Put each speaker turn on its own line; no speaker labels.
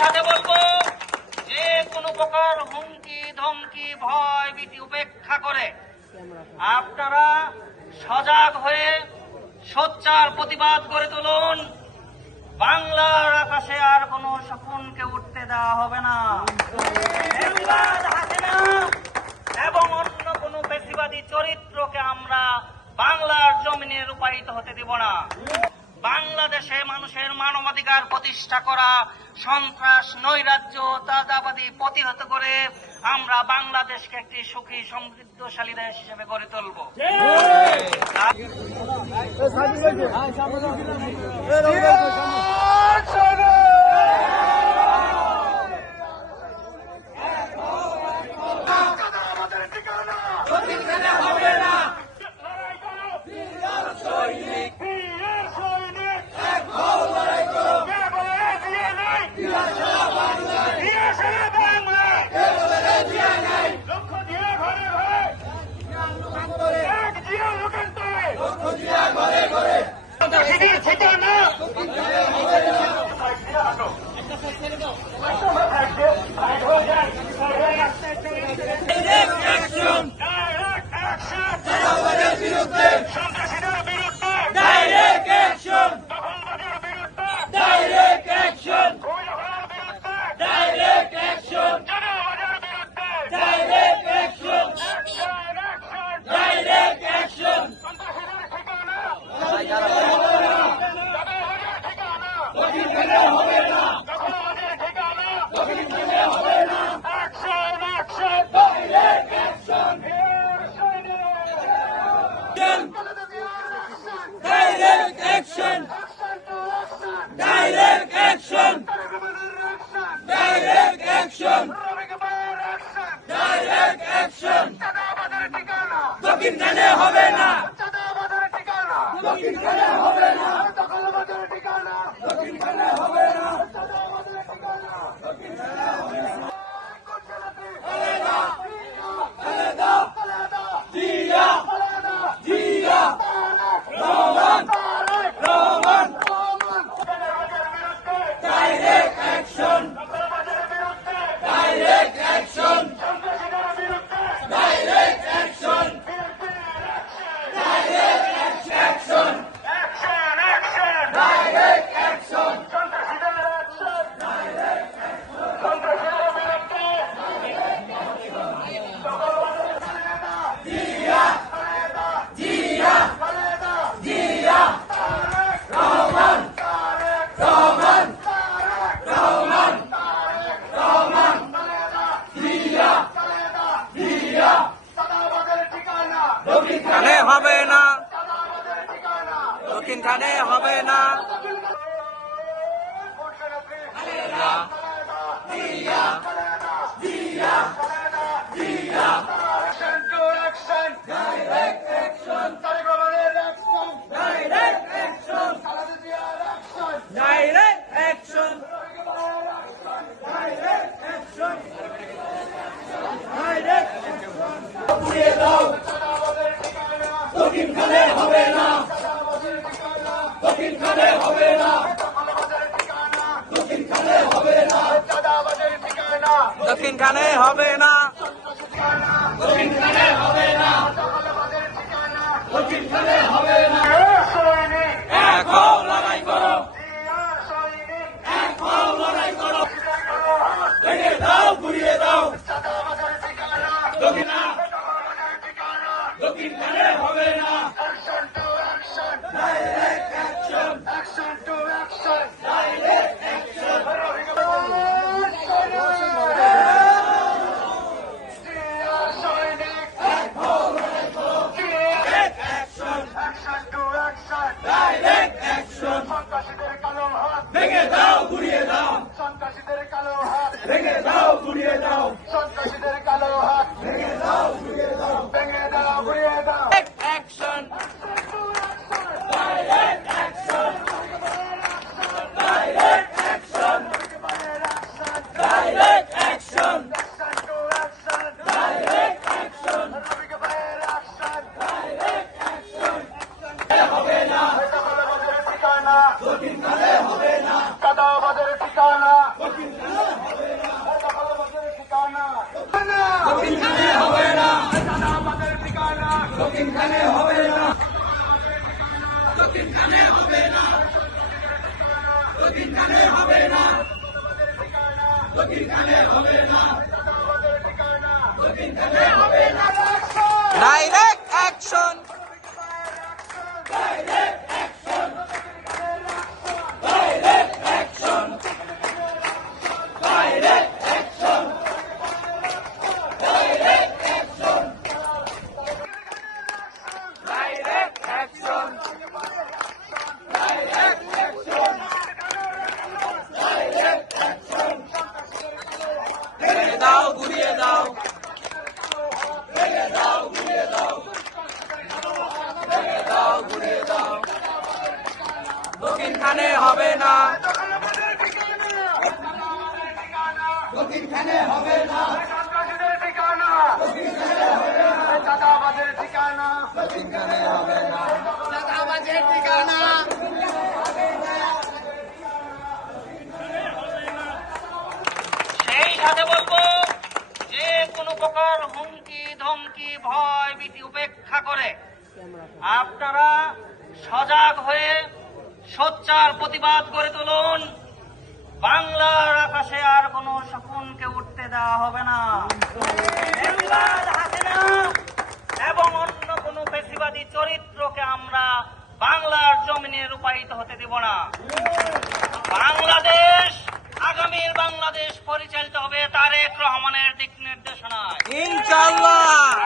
সাথে বলব, যে কোনো প্রকার হুমকি, ধমকি, ভয়, ভীতি উপেক্ষা করে আপনারা সজাগ হয়ে সোচ্চার প্রতিবাদ করে তুলুন। বাংলার আকাশে আর কোনো শকুনকে উঠতে দেওয়া হবে না। এবং অন্য কোনো বেশিবাদী চরিত্রকে আমরা বাংলার জমিনে রূপায়িত হতে দেব না। বাংলাদেশে মানুষের মানবাধিকার প্রতিষ্ঠা করা, সন্ত্রাস, নৈরাজ্য দাদাবাদী প্রতিহত করে আমরা বাংলাদেশকে একটি সুখী, সমৃদ্ধশালী দেশ হিসেবে গড়ে তুলব।
সন্ত্রাসীদের action! Direct action! Direct action! Direct action! দক্ষিণখানে হবে না দক্ষিণখানে হবে না দক্ষিণখানে হবে না Zia Zia Rahman Rahman direct action direct action direct action direct action direct action Zia Zia Zia Rahman Rahman Rahman Rahman Zia Zia
দক্ষিণখানে হবে না দক্ষিণখানে হবে না
Direct action! Direct action! Direct action! Direct action! Direct পুড়িয়ে দাও। দক্ষিণখানে হবে না। দক্ষিণখানে হবে না। দক্ষিণখানে হবে না।
দক্ষিণখানে হবে না।
দক্ষিণখানে হবে না は দাও ঘুরিয়ে দাও। দক্ষিণখানে হবে না। সন্ত্রাসীদের ঠিকানা চাঁদাবাজের ঠিকানা
সেই সাথে বলব যে কোনো প্রকার হুমকি ধমকি ভয় ভীতি উপেক্ষা করে। আপনারা সজাগ হয়ে সোচ্চার প্রতিবাদ করে তুলুন। বাংলার আকাশে আর কোনো শকুনকে উঠতে দেওয়া হবে না। এবং অন্য কোনো পেশিবাদী চরিত্রকে আমরা বাংলার জমিনে রূপায়িত হতে দেব না। বাংলাদেশ আগামীর বাংলাদেশ পরিচালিত হবে তারেক রহমানের দিক নির্দেশনায়।
ইনশাল্লাহ